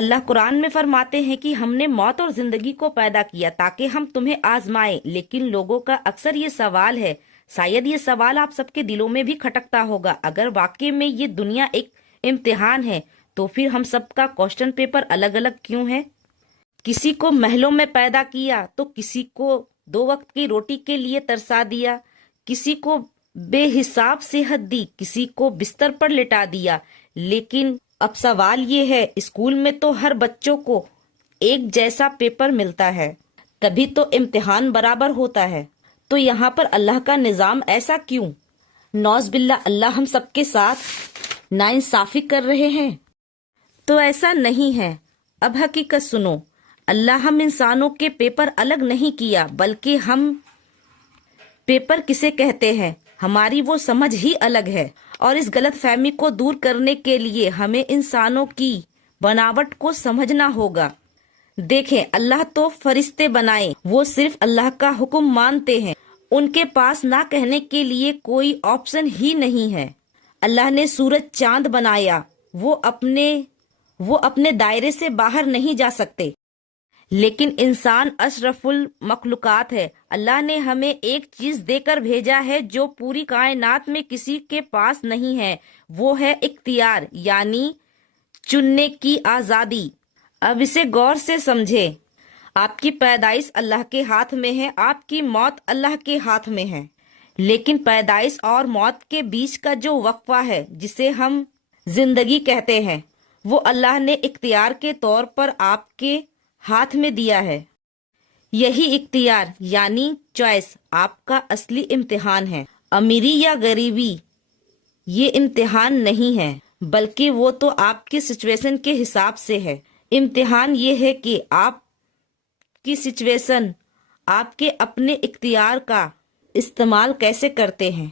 اللہ قرآن میں فرماتے ہیں کہ ہم نے موت اور زندگی کو پیدا کیا تاکہ ہم تمہیں آزمائیں، لیکن لوگوں کا اکثر یہ سوال ہے، شاید یہ سوال آپ سب کے دلوں میں بھی کھٹکتا ہوگا، اگر واقعی میں یہ دنیا ایک امتحان ہے تو پھر ہم سب کا کوسچن پیپر الگ الگ کیوں ہے؟ کسی کو محلوں میں پیدا کیا تو کسی کو 2 وقت کی روٹی کے لیے ترسا دیا، کسی کو بے حساب صحت دی، کسی کو بستر پر لٹا دیا، لیکن اب سوال یہ ہے، اسکول میں تو ہر بچوں کو ایک جیسا پیپر ملتا ہے، تبھی تو امتحان برابر ہوتا ہے، تو یہاں پر اللہ کا نظام ایسا کیوں؟ نوز باللہ، اللہ ہم سب کے ساتھ ناانصافی کر رہے ہیں؟ تو ایسا نہیں ہے۔ اب حقیقت سنو، اللہ ہم انسانوں کے پیپر الگ نہیں کیا، بلکہ ہم پیپر کسے کہتے ہیں ہماری وہ سمجھ ہی الگ ہے، اور اس غلط فہمی کو دور کرنے کے لیے ہمیں انسانوں کی بناوٹ کو سمجھنا ہوگا۔ دیکھیں، اللہ تو فرشتے بنائے، وہ صرف اللہ کا حکم مانتے ہیں، ان کے پاس نہ کہنے کے لیے کوئی آپشن ہی نہیں ہے۔ اللہ نے سورج چاند بنایا، وہ اپنے دائرے سے باہر نہیں جا سکتے، لیکن انسان اشرف المخلوقات ہے۔ اللہ نے ہمیں ایک چیز دے کر بھیجا ہے جو پوری کائنات میں کسی کے پاس نہیں ہے، وہ ہے اختیار، یعنی چننے کی آزادی۔ اب اسے غور سے سمجھیں، آپ کی پیدائش اللہ کے ہاتھ میں ہے، آپ کی موت اللہ کے ہاتھ میں ہے، لیکن پیدائش اور موت کے بیچ کا جو وقفہ ہے جسے ہم زندگی کہتے ہیں، وہ اللہ نے اختیار کے طور پر آپ کے ہاتھ میں دیا ہے۔ یہی اختیار یعنی چوائس آپ کا اصلی امتحان ہے۔ امیری یا غریبی یہ امتحان نہیں ہے، بلکہ وہ تو آپ کی سچویشن کے حساب سے ہے۔ امتحان یہ ہے کہ آپ کی سچویشن آپ کے اپنے اختیار کا استعمال کیسے کرتے ہیں۔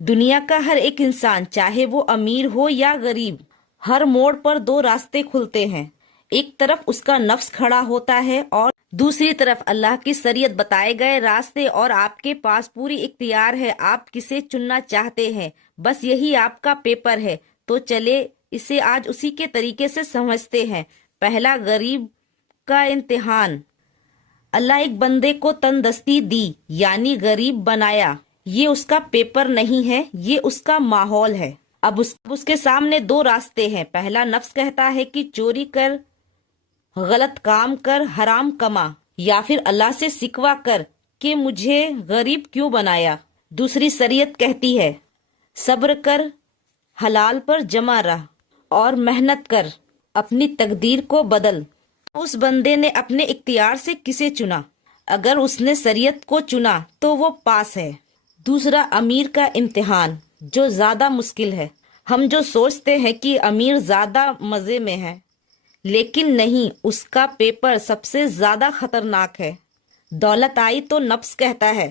دنیا کا ہر ایک انسان، چاہے وہ امیر ہو یا غریب، ہر موڑ پر 2 راستے کھلتے ہیں، ایک طرف اس کا نفس کھڑا ہوتا ہے اور دوسری طرف اللہ کی شریعت بتائے گئے راستے، اور آپ کے پاس پوری اختیار ہے آپ کسے چننا چاہتے ہیں، بس یہی آپ کا پیپر ہے۔ تو چلے اسے آج اسی کے طریقے سے سمجھتے ہیں۔ پہلا، غریب کا امتحان۔ اللہ ایک بندے کو تندرستی دی، یعنی غریب بنایا، یہ اس کا پیپر نہیں ہے، یہ اس کا ماحول ہے۔ اب اس کے سامنے 2 راستے ہیں۔ پہلا، نفس کہتا ہے کہ چوری کر، غلط کام کر، حرام کما، یا پھر اللہ سے شکوہ کر کہ مجھے غریب کیوں بنایا۔ دوسری، شریعت کہتی ہے صبر کر، حلال پر جمع رہ اور محنت کر، اپنی تقدیر کو بدل۔ اس بندے نے اپنے اختیار سے کسے چنا؟ اگر اس نے شریعت کو چنا تو وہ پاس ہے۔ دوسرا، امیر کا امتحان، جو زیادہ مشکل ہے۔ ہم جو سوچتے ہیں کہ امیر زیادہ مزے میں ہے، لیکن نہیں، اس کا پیپر سب سے زیادہ خطرناک ہے۔ دولت آئی تو نفس کہتا ہے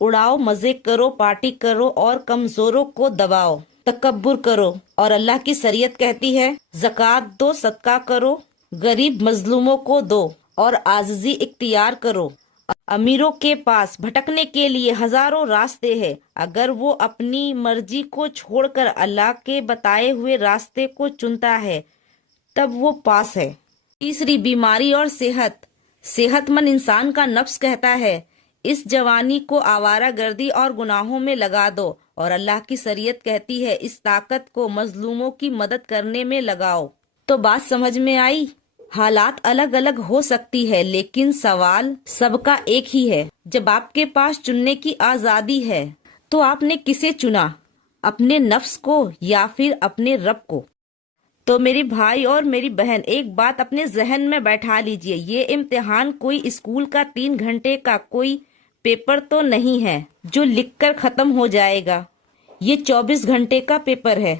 اڑاؤ، مزے کرو، پارٹی کرو اور کمزوروں کو دباؤ، تکبر کرو، اور اللہ کی شریعت کہتی ہے زکوٰۃ دو، صدقہ کرو، غریب مظلوموں کو دو اور عاجزی اختیار کرو۔ امیروں کے پاس بھٹکنے کے لیے ہزاروں راستے ہیں، اگر وہ اپنی مرضی کو چھوڑ کر اللہ کے بتائے ہوئے راستے کو چنتا ہے تب وہ پاس ہے۔ تیسری، بیماری اور صحت مند انسان کا نفس کہتا ہے اس جوانی کو آوارہ گردی اور گناہوں میں لگا دو، اور اللہ کی شریعت کہتی ہے اس طاقت کو مظلوموں کی مدد کرنے میں لگاؤ۔ تو بات سمجھ میں آئی؟ حالات الگ الگ ہو سکتی ہے، لیکن سوال سب کا ایک ہی ہے۔ جب آپ کے پاس چننے کی آزادی ہے تو آپ نے کسے چنا؟ اپنے نفس کو یا پھر اپنے رب کو؟ تو میری بھائی اور میری بہن، ایک بات اپنے ذہن میں بیٹھا لیجئے، یہ امتحان کوئی اسکول کا 3 گھنٹے کا کوئی پیپر تو نہیں ہے جو لکھ کر ختم ہو جائے گا۔ یہ 24 گھنٹے کا پیپر ہے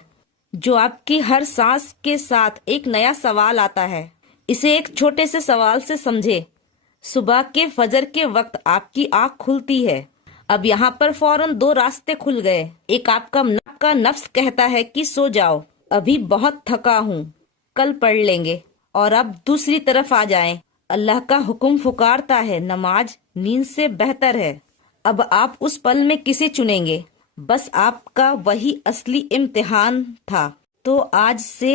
جو آپ کی ہر سانس کے ساتھ ایک نیا سوال آتا ہے۔ اسے ایک چھوٹے سے سوال سے سمجھے۔ صبح کے فجر کے وقت آپ کی آنکھ کھلتی ہے، اب یہاں پر فوراً 2 راستے کھل گئے۔ ایک، آپ کا نفس کہتا ہے کہ سو جاؤ، ابھی بہت تھکا ہوں، کل پڑھ لیں گے، اور اب دوسری طرف آ جائیں، اللہ کا حکم پکارتا ہے، نماز نیند سے بہتر ہے۔ اب آپ اس پل میں کسے چنیں گے؟ بس آپ کا وہی اصلی امتحان تھا، تو آج سے